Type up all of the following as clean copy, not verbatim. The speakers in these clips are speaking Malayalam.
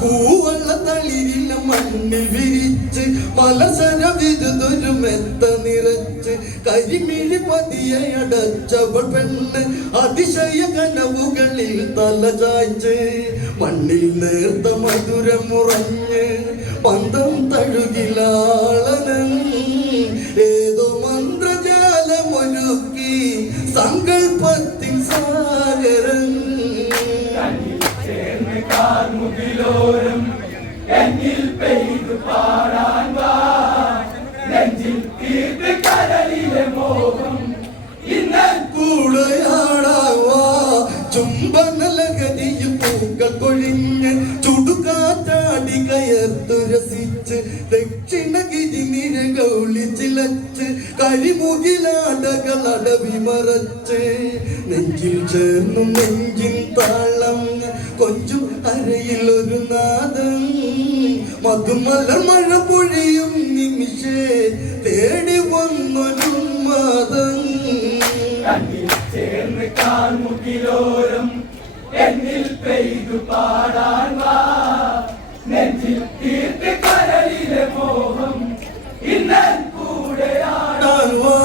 പൂവള്ള തളിരില മണ്ണിൽ വിരിച്ച് മലസര വിരുതൊരു മെത്ത നിറച്ച് കരിമിഴി പതിയെ അടച്ചവൾ പെണ്ണ് അതിശയ കനവുകളിൽ തല ചായ്ച്ച് മണ്ണിൽ നേർത്ത മധുരമുറഞ്ഞ് പന്തം തഴുകിലാളനൻ ഏതോ മന്ത്രജാലമൊരുക്കി സങ്കൽപ്പത്തിൻ സാഗരൻ കാർമുകിലോരം എന്നിൽ പെയ്തു പാടാൻ വാ നെഞ്ചിൽ തീർത്ത് കടലിലെ മോഹം ഇന്നൽ കൂടെയാടാവാ ചുംബനലഹരിയിൽ പൂക്കൾ കൊഴിഞ്ഞ് ചുടുകാറ്റാടി കയർത്തു രസിച്ച് ദക്ഷിണഗിരി നിരകൗളി ചിലച്ച് കരിമുകിലാടകൾ അടവിമറച്ച് നെഞ്ചിൽ ചേർന്നു നെഞ്ചിൻ താളം കൊഞ്ചും അരയിൽ ഒരു നാദം മധുമല മഴ പൊഴിയും നിമിഷേ തേടി വന്നൊരു മാതം ചേർന്ന് കാർമുകിലോരം എന്നിൽ പെയ്തു പാടാൻ വാ നെഞ്ചിൽ തീർത്ത് കടലിലെ മോഹം ഇന്നൽ കൂടെയാടാൻ വാ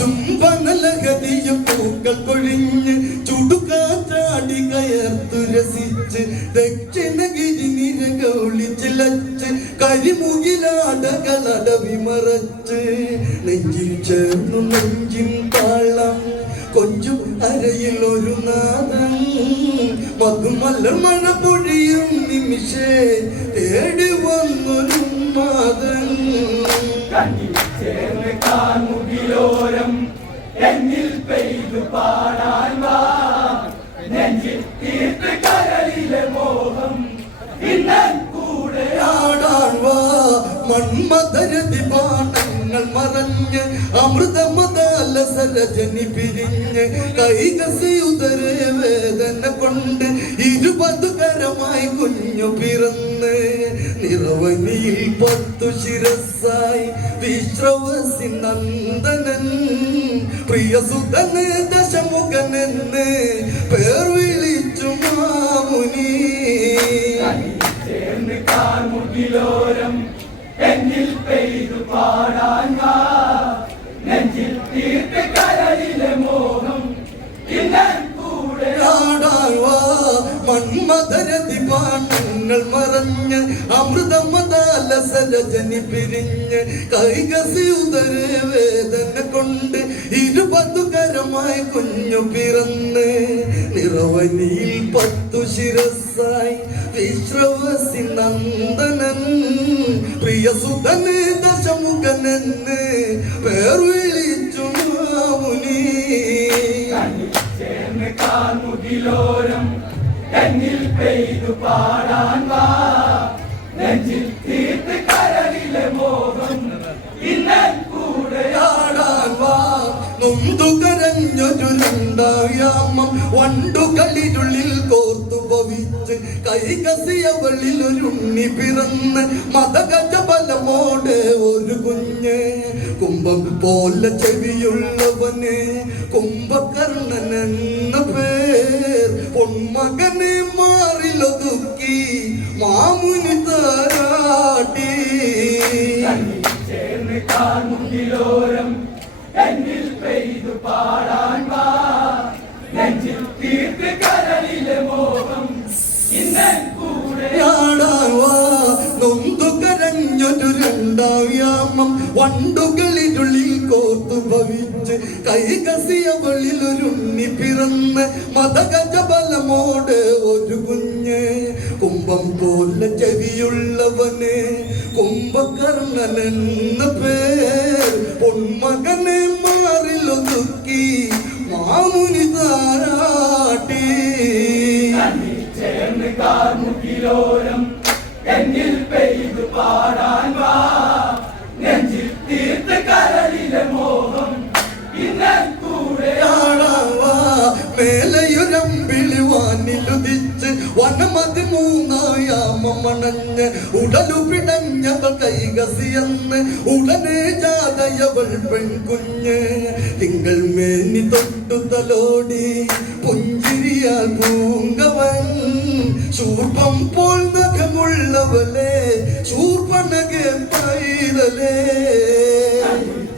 ചുംബനലഹരിയും പൂക്കൾ കൊഴിഞ്ഞ് ചുടുകാറ്റാടി കയർത്തു രസിച്ച് ദക്ഷിണഗിരി നിരകൗളി ചിലച്ച് കരിമുകിലാടകൾ അടവിമറച്ച് നെഞ്ചിൽ ചേർന്നു നെഞ്ചിൻ താളം കൊഞ്ചും അരയിൽ ഒരു നാദം മധുമല മഴ പൊഴിയും നിമിഷേ തേടി വന്നൊരു മാതം ചേർന്ന് കാർമുകിലോരം എന്നിൽ പെയ്തു പാടാൻ വാ നെഞ്ചിൽ തീർത്ത് കടലിലെ മോഹം ഇന്നൽ കൂടെയാടാൻ വാ മന്മഥരതി ബാണങ്ങൾ മറഞ്ഞ് അമൃതമദാലസരജനി പിരിഞ്ഞ് കൈകസിയുതരെ വേദന കൊണ്ട് 20 കരമായി കുഞ്ഞു പിറന്ന് നിറവനിയിൽ 10 ശിരസായി വിശ്രവസി നന്ദനൻ പ്രിയസുതന് ദശമുഖനെന്ന് പേർ വിളിച്ചു മാമുനി ചേർന്ന് കാർമുകിലോരം എന്നിൽ പെയ്തു പാടാൻ വാ നെഞ്ചിൽ തീർത്ത് കടലിലെ മോഹം ഇന്നൽ കൂടെയാടാൻ വാ മന്മഥരതി ബാണങ്ങൾ മറഞ്ഞ് അമൃതമദാലസരജനി പിരിഞ്ഞ് കൈകസിയുതരെ വേദന കൊണ്ട് 20 കരമായി കുഞ്ഞു പിറന്ന് നിറവനിയിൽ 10 ശിരസായി വിശ്രവസി നന്ദനൻ പ്രിയസുതന് ദശമുഖനെന്ന് പേർ വിളിച്ചു മാമുനി ചേർന്ന് കാർമുകിലോരം എന്നിൽ പെയ്തു പാടാൻ വാ നെഞ്ചിൽ തീർത്ത് കടലിലെ മോഹം ഇന്നൽ കൂടെയാടാൻ വാ നൊന്തു കരഞ്ഞൊരു രണ്ടായാമം വണ്ടുകളിരുള്ളിൽ കോർത്തു ഭവിച്ച് കൈകസിയവളിൽ ഒരുണ്ണി പിറന്ന് മതഗജ ബലമോടെ ഒരു കുഞ്ഞ് കുംഭം പോലെ ചെവിയുള്ളവന് കുംഭകർണൻ എന്ന പേർ പൊന്മകനെ മാറിലൊതുക്കി മാമുനി താരാട്ടി ചേർന്ന് കാർമുകിലോരം എന്നിൽ പെയ്തു പാടാൻ വാ നെഞ്ചിൽ തീർത്ത് കടലിലെ മോഹം ഇന്നൽ കൂടെയാടാൻ വാ നൊന്തു കരഞ്ഞൊരു രണ്ടായാമം വണ്ടുകളിരുള്ളിൽ കോർത്തു ഭവിച്ച് കൈകസിയവളിൽ ഒരുണ്ണി പിറന്ന് മതഗജ ബലമോട് ഒരു കുഞ്ഞ് കുംഭം പോലെ ചെവിയുള്ളവന് കുംഭകർണൻ എന്ന പേർ പൊന്മകനെ മാറിലൊതുക്കി മാമുനി താരാട്ടി ചേർന്ന് കാർമുകിലോരം എന്നിൽ പെയ്തു പാടാൻ വാ നെഞ്ചിൽ തീർത്ത് കടലിലെ മോഹം ഇന്നൽ കൂടെയാടാൻ വാ മേലയുരമ്പിളി വാനിലുദിച്ച് വനമതിമൂന്നായാമണഞ്ഞ് ഉടലു പിടഞ്ഞവൾ കൈകസിയെന്ന് ഉടനെ ജാതയവൾ പെൺകുഞ്ഞ് തിങ്കൾ മേനി തൊട്ട് തൊട്ടു തലോടി പുഞ്ചിരിയാൽ പൂങ്കവൻ ശൂർപ്പം പോൽ നഖമുള്ളവളെ ശൂർപ്പണകെ പൈതലേ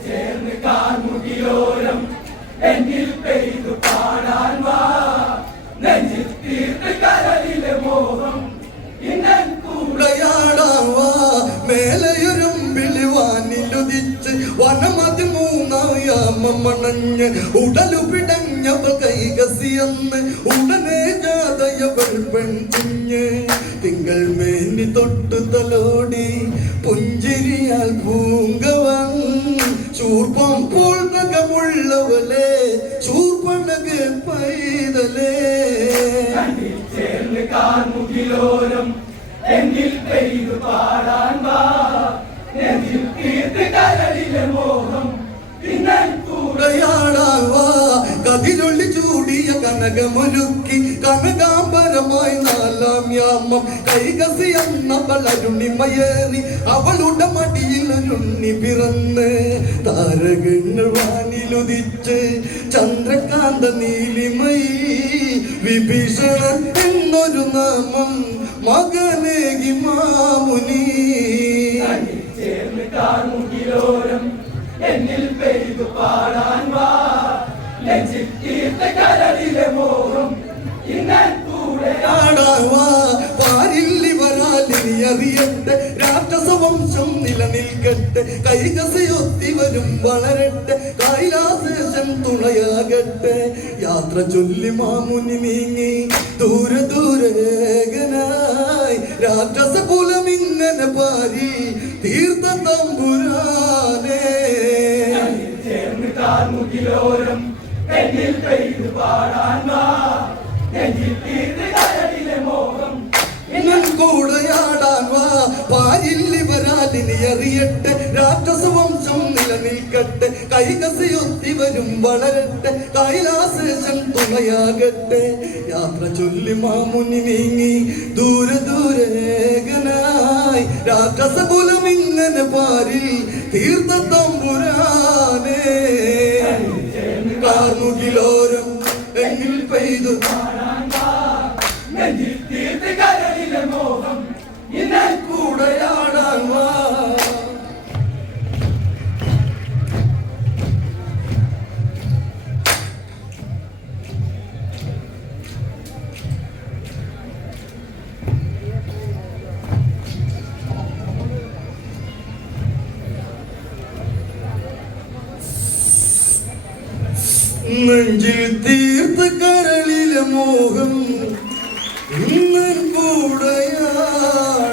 ചേർന്ന് കാർമുകിലോരം എന്നിൽ പെയ്തു പാടാൻ വാ നെഞ്ചിൽ തീർത്ത് കരളിലെ മോഹം ഇന്നൻ കൂടെയാടാവാ മേലയൊരും വിളിവാനിലുദിച്ച് വനമതിമൂന്നായാമണഞ്ഞ് ഉടലു പിടഞ്ഞവൾ കൈകസിയെന്ന് ഉടനെ ജാതയവൾ പെൺകുഞ്ഞ് തിങ്കൾ മേനി തൊട്ടു തലോടി പുഞ്ചിരിയാൽ പൂങ്കവൻ ശൂർപ്പം പോൽ നഖമുള്ളവളെ ശൂർപ്പണകെ പൈതലേ ചേർന്ന് കാർമുകിലോരം എന്നിൽ പെയ്തു പാടാൻ വാ നെഞ്ചിൽ തീർത്ത് കരളിലെ മോഹം ഇന്നൻ കൂടെയാടാവാ കതിരൊളി ചൂടിയ കനകമൊരുക്കി കനകാംബരമായി നാലാം യാമം കൈകസി എന്നവൾ അരുണിമയേറി അവളുടെ മടിയിൽ അരുണ്ണി പിറന്ന് താരകങ്ങൾ വാനിലുദിച്ച് ചന്ദ്രകാന്ത നീലിമയി വിഭീഷണൻ എന്നൊരു നാമം മകനേകി മാമുനി ചേർന്ന് കാർമുകിലോരം എന്നിൽ പെയ്തു പാടാൻ വാ നെഞ്ചിൽ തീർത്ത കരളിലെ മോഹം ഇന്നൻ കൂടെ ആടാവാ പാരില്ലി വരാലിനി അറിയട്ടെ രാക്ഷസവംശം നിലനിൽക്കട്ടെ കൈകസയൊത്തി വരും വളരട്ടെ കൈലാസേശൻ തുണയാകട്ടെ യാത്ര ചൊല്ലി മാമുനി നീങ്ങി ദൂരെ ദൂരേകനായി രാക്ഷസ കുലമിങ്ങനെ പാരി തീർത്ത തമ്പുരാനേ ചേർന്ന് കാർമുകിലോരം എന്നിൽ പെയ്തു പാടാൻ വാ നെഞ്ചിൽ തീർത്ത് കരളിലെ മോഹം ഇന്നൻ കൂടെയാടാൻ വാ പാരില്ലി വരാലിനി അറിയട്ടെ രാക്ഷസവംശം നിലനിൽക്കട്ടെ കൈകസയൊത്തി വരും വളരട്ടെ കൈലാസേശൻ തുണയാകട്ടെ യാത്ര ചൊല്ലി മാമുനി നീങ്ങി ദൂരെ ദൂരേകനായി രാക്ഷസ കുലമിങ്ങനെ പാരിൽ തീർത്ത തമ്പുരാനേ കാർമുകിലോരം എങ്കിൽ പെയ്തു പാടാൻ വാ നെഞ്ചിൽ തീർത്ത് കരളിലെ മോഹം ഇന്നൻ കൂടെയാടാൻ വാ നെഞ്ചിൽ തീർത്ത കരളിലെ മോഹം ഇന്നൻ കൂടെയാടാൻ